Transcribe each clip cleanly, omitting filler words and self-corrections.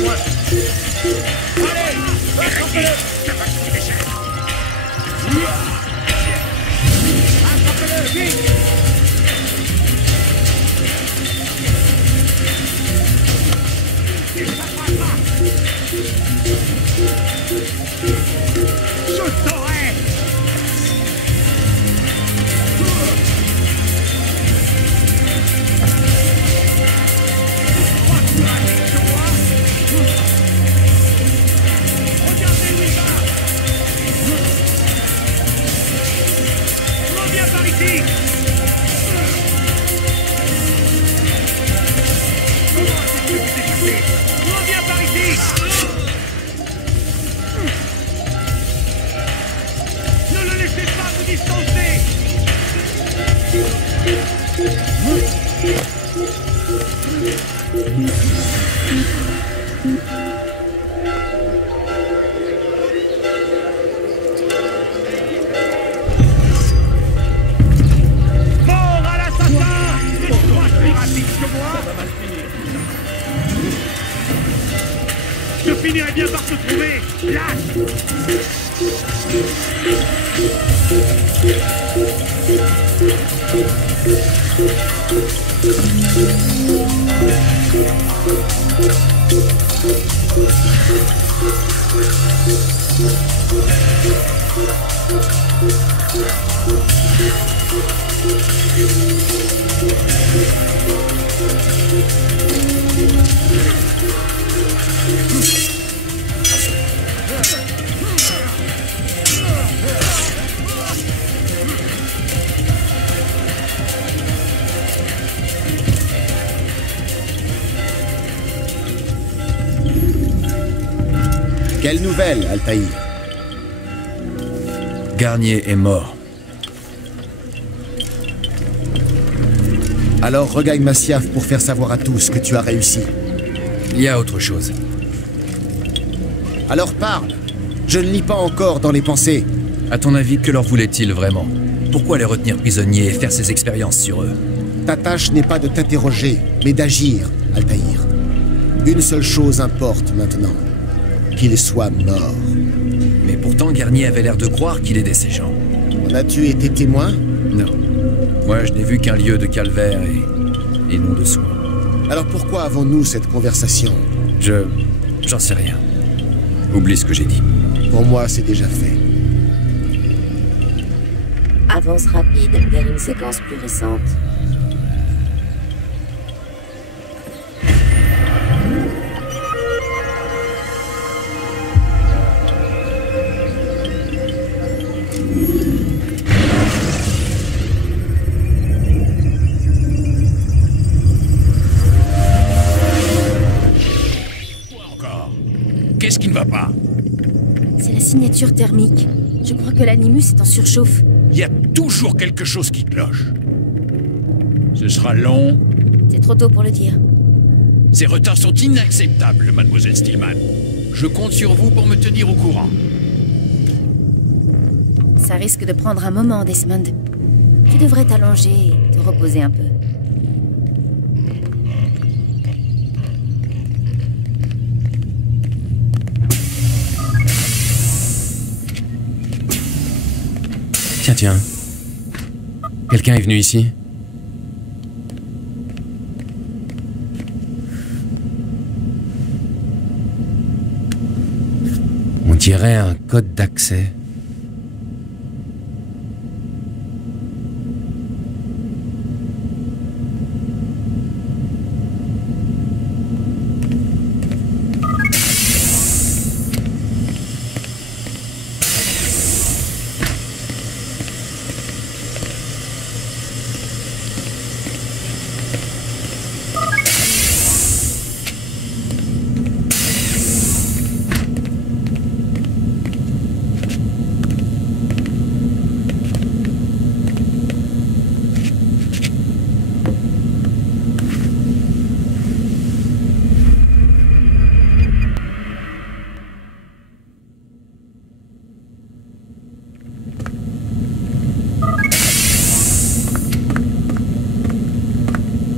loin. Allez, attrapez-le. Attrapez-le, vite. Je t'aurai. Regardez où il va. Reviens par ici. Comment est-ce que tu t'es échappé? Reviens par ici. Ne le laissez pas vous distancer. Mort à l'assassin! C'est toi plus rapide que moi! Je finirai bien par te trouver, lâche! Quelle nouvelle, Altaïr? Garnier est mort. Alors regagne Masyaf pour faire savoir à tous que tu as réussi. Il y a autre chose. Alors parle. Je ne lis pas encore dans les pensées. À ton avis, que leur voulait-il vraiment? Pourquoi les retenir prisonniers et faire ces expériences sur eux? Ta tâche n'est pas de t'interroger, mais d'agir, Altaïr. Une seule chose importe maintenant. Qu'il soit mort. Mais pourtant, Garnier avait l'air de croire qu'il aidait ces gens. En as-tu été témoin? Non. Moi, je n'ai vu qu'un lieu de calvaire et non de soins. Alors pourquoi avons-nous cette conversation? J'en sais rien. Oublie ce que j'ai dit. Pour moi, c'est déjà fait. Avance rapide vers une séquence plus récente. Qu'est-ce qui ne va pas? C'est la signature thermique. Je crois que l'animus est en surchauffe. Il y a toujours quelque chose qui cloche. Ce sera long. C'est trop tôt pour le dire. Ces retards sont inacceptables, mademoiselle Stillman. Je compte sur vous pour me tenir au courant. Ça risque de prendre un moment, Desmond. Tu devrais t'allonger et te reposer un peu. Tiens. Quelqu'un est venu ici? On dirait un code d'accès.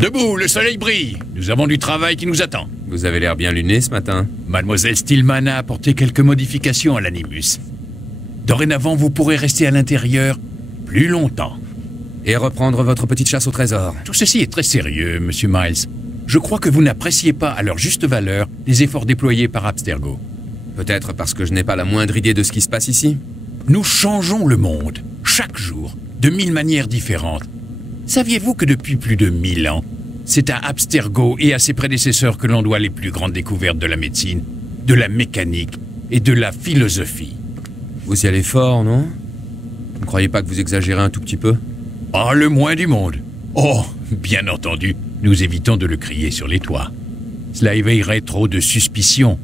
Debout, le soleil brille. Nous avons du travail qui nous attend. Vous avez l'air bien luné ce matin. Mademoiselle Stillman a apporté quelques modifications à l'animus. Dorénavant, vous pourrez rester à l'intérieur plus longtemps. Et reprendre votre petite chasse au trésor. Tout ceci est très sérieux, Monsieur Miles. Je crois que vous n'appréciez pas à leur juste valeur les efforts déployés par Abstergo. Peut-être parce que je n'ai pas la moindre idée de ce qui se passe ici. Nous changeons le monde, chaque jour, de 1000 manières différentes. Saviez-vous que depuis plus de 1000 ans, c'est à Abstergo et à ses prédécesseurs que l'on doit les plus grandes découvertes de la médecine, de la mécanique et de la philosophie? Vous y allez fort, non? Vous ne croyez pas que vous exagérez un tout petit peu? Pas le moins du monde. Oh, bien entendu, nous évitons de le crier sur les toits. Cela éveillerait trop de suspicions.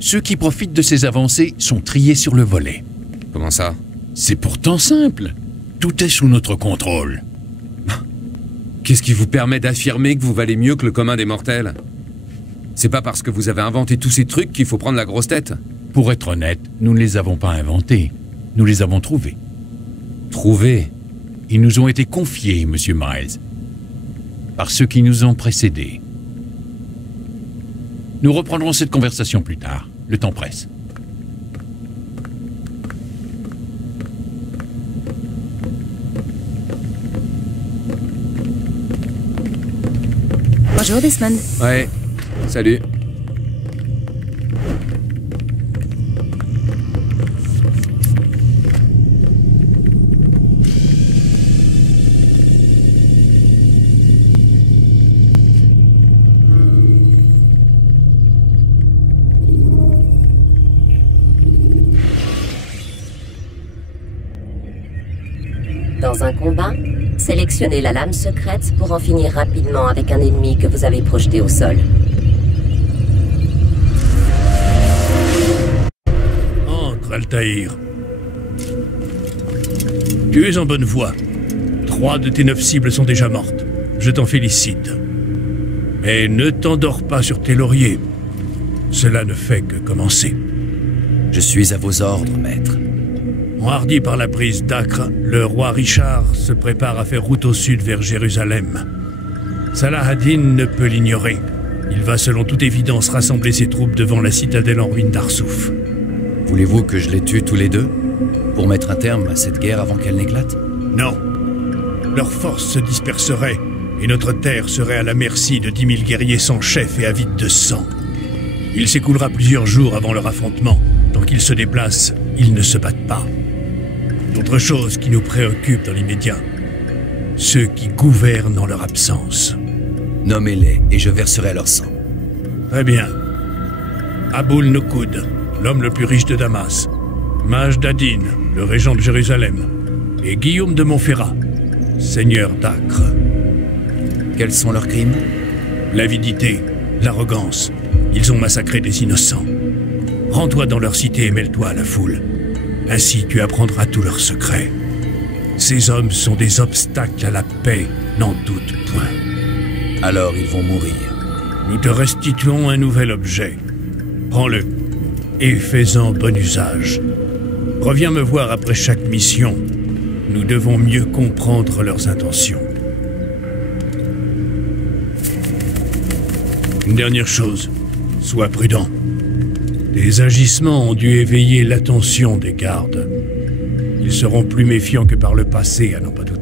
Ceux qui profitent de ces avancées sont triés sur le volet. Comment ça? C'est pourtant simple. Tout est sous notre contrôle. Qu'est-ce qui vous permet d'affirmer que vous valez mieux que le commun des mortels? C'est pas parce que vous avez inventé tous ces trucs qu'il faut prendre la grosse tête. Pour être honnête, nous ne les avons pas inventés. Nous les avons trouvés. Trouvés? Ils nous ont été confiés, Monsieur Miles, par ceux qui nous ont précédés. Nous reprendrons cette conversation plus tard. Le temps presse. Bonjour, Desmond. Ouais. Salut. Dans un combat, sélectionnez la lame secrète pour en finir rapidement avec un ennemi que vous avez projeté au sol. Entre, Altaïr. Tu es en bonne voie. 3 de tes 9 cibles sont déjà mortes. Je t'en félicite. Mais ne t'endors pas sur tes lauriers. Cela ne fait que commencer. Je suis à vos ordres, maître. Enhardi par la prise d'Acre, le roi Richard se prépare à faire route au sud vers Jérusalem. Salah ad-Din ne peut l'ignorer. Il va selon toute évidence rassembler ses troupes devant la citadelle en ruine d'Arsouf. Voulez-vous que je les tue tous les deux? Pour mettre un terme à cette guerre avant qu'elle n'éclate? Non. Leurs forces se disperseraient, et notre terre serait à la merci de 10 000 guerriers sans chef et avides de sang. Il s'écoulera plusieurs jours avant leur affrontement. Tant qu'ils se déplacent, ils ne se battent pas. D'autres choses qui nous préoccupent dans l'immédiat. Ceux qui gouvernent en leur absence. Nommez-les, et je verserai leur sang. Très bien. Aboul Nokoud, l'homme le plus riche de Damas. Majd ad-Din, le régent de Jérusalem. Et Guillaume de Montferrat, seigneur d'Acre. Quels sont leurs crimes? L'avidité, l'arrogance. Ils ont massacré des innocents. Rends-toi dans leur cité et mêle-toi à la foule. Ainsi tu apprendras tous leurs secrets. Ces hommes sont des obstacles à la paix, n'en doute point. Alors ils vont mourir. Nous te restituons un nouvel objet. Prends-le et fais-en bon usage. Reviens me voir après chaque mission. Nous devons mieux comprendre leurs intentions. Une dernière chose, sois prudent. Tes agissements ont dû éveiller l'attention des gardes. Ils seront plus méfiants que par le passé, à n'en pas douter.